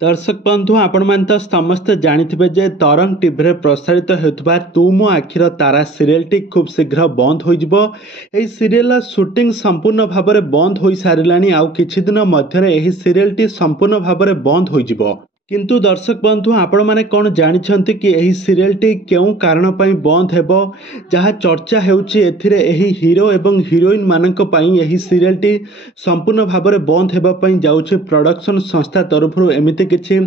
दर्शक बंधु आपण मान तो समस्त जानिथिबे जे तरंग टीवी रे प्रसारित हेउतबा तू मो आखिर तारा सीरियल टी खूब शीघ्र बंद हो जिवो। एही सीरियल शूटिंग संपूर्ण भाबरे बंद होई सारिलानी आउ किछि दिन मध्यरे एही सीरियल टी संपूर्ण भाबरे बंद हो जिवो। किंतु दर्शक बंधु आपण माने कोन जानिछंती कि एही सीरियल टी केउ कारण पई बंद हेबो। जहा चर्चा हेउची एथिरे एही हीरो एवं हीरोइन मानक पई एही सीरियल टी संपूर्ण भाबरे बंद हेबा पई जाउची। प्रोडक्शन संस्था तरफरु एमिति किछि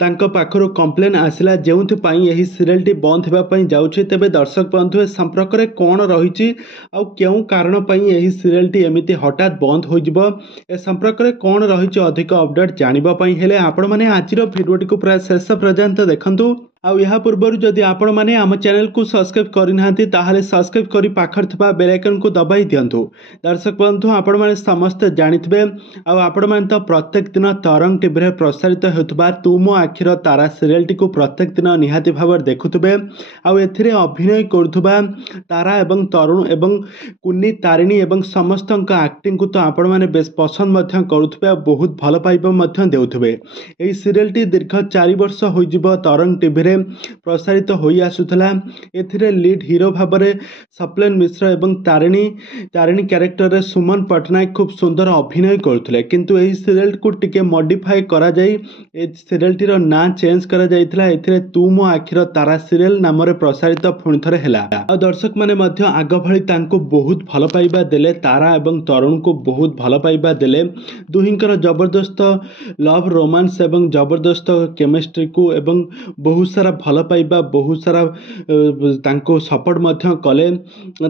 तांको पाखरु कंप्लेन आसिला जेउथि पई एही सीरियल टी बंद हेबा पई जाउची। तेबे दर्शक बंधु ए संपर्क रे कोन रहिची आ केउ कारण पई एही सीरियल टी एमिति हठात बंद हो जिवो। ए संपर्क रे कोन रहिची अधिक अपडेट जानिबा पई हेले आपण माने आजिर भिडियोटी को प्राय शेष पर्यंत देखंतु। आउ यहाँ पूर्व जदि आपण माने आम चैनल को सब्सक्राइब करिनाहांती ताहाले सब्सक्राइब करी पाखर थिबा बेल आइकन को दबाई दियंतु। दर्शक बंधु आपण माने समस्त जानिथिबे आउ आपण माने तो प्रत्येक दिन तरंग टीवी रे प्रसारित हेउतबा तू मो आखिर तारा सीरियल टी को प्रत्येक दिन निहाती भाव देखुथिबे। आउ एथिरे अभिनय करथुबा तारा एवं तरुण एवं कुन्नी तारिणी एवं समस्तक एक्टिंग को तो आपण माने बेस पसंद मध्य करुथिबे, बहुत भल पाइबा मध्य देउथिबे। एही सीरियल टी दीर्घ 4 वर्ष होई जिवो तरंग टीवी रे प्रसारित होई आसुथला। एथिरे लीड हीरो भाबरे सप्लेन मिश्र एवं तारिणी कैरेक्टर रे सुमन पटनायक खूब सुंदर अभिनय करथले। किंतु एही सीरियल को टिके मॉडिफाई करा जाई ए सीरियल टी रो नाम चेंज करा जाइतला। एथिरे तू मो आखिर तारा सीरियल नाम रे प्रसारित पुणी थरे हेला। आ दर्शक माने मध्य आग भली तांको बहुत भल पाइबा देले, तारा एवं तरुण को बहुत भल पाइबा देले। दुहिंकर जबरदस्त लव रोमांस एवं जबरदस्त केमिस्ट्री को एवं बहुत सारा भल पाइबा, बहुत सारा तांको सपोर्ट मध्य कले।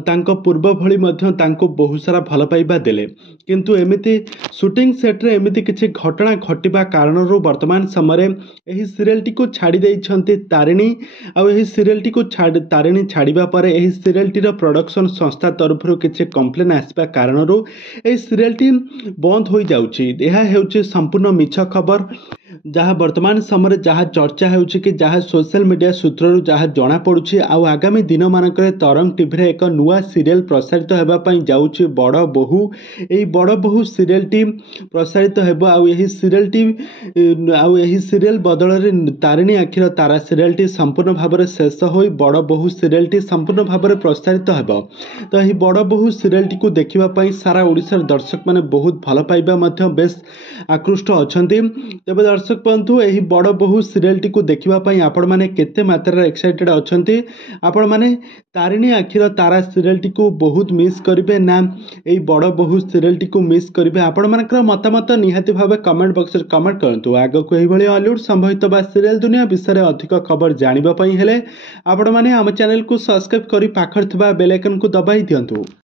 तांको पूर्व भली मध्य तांको बहुत सारा भल पाइबा देले। किंतु एमिति शूटिंग सेट रे एमिति किछि घटना घटिबा कारणरू वर्तमान समय एही सीरियल टी को छाड़ी दैछंती तारिणी। आ एही सीरियल टी को तारिणी छाड़िबा परे एही सीरियल टी रो प्रोडक्शन संस्था तरफरु किछि कंप्लेन आसबा कारणरू एही सीरियल टी बंद होई जाउची। एहा हेउची संपूर्ण मिछ खबर। जहाँ वर्तमान समय जहाँ चर्चा होउची कि जहाँ सोशल मीडिया सूत्ररू जहाँ जना पड़ुची आउ आगामी दिन मानकरे तरंग टीवी रे एक नुआ सीरियल प्रसारित हेबा पई जाउची बड़ बोहू। एही बड़ बोहू सीरियल टी प्रसारित हेबो। आउ एही सीरियल बदल रे तारिणी आखिर तारा सीरियल टी संपूर्ण भाव में शेष होई बड़ बोहू सीरियल टी संपूर्ण भाव में प्रसारित हेबो। तो एही बड़ बोहू सीरियल टी को देखिबा पई सारा ओडिसा दर्शक माने बहुत भल पाइबा मध्य बेस आकृष्ट अछंती। तेबे दर्शक बंधु एही बड़ बोहू सीरियल टी को देखिबा पई आपण माने केते मात्रा एक्साइटेड अछंती। आपण माने तारिणी आखिर तारा सीरियल टी को बहुत मिस करिवे ना एही बड़ बोहू सीरियल टी को मिस करिवे? आपण मानकर मतामत निहाती भाबे कमेंट बॉक्स रे कमेंट करंतु। आगो को एही भली हॉलीवुड संबंधित बा सीरियल दुनिया विषय अधिक खबर जानिबा पई हेले आपण माने हम चैनल को सब्सक्राइब करी पाखर थिबा बेल आइकन को दबाई दियंतु।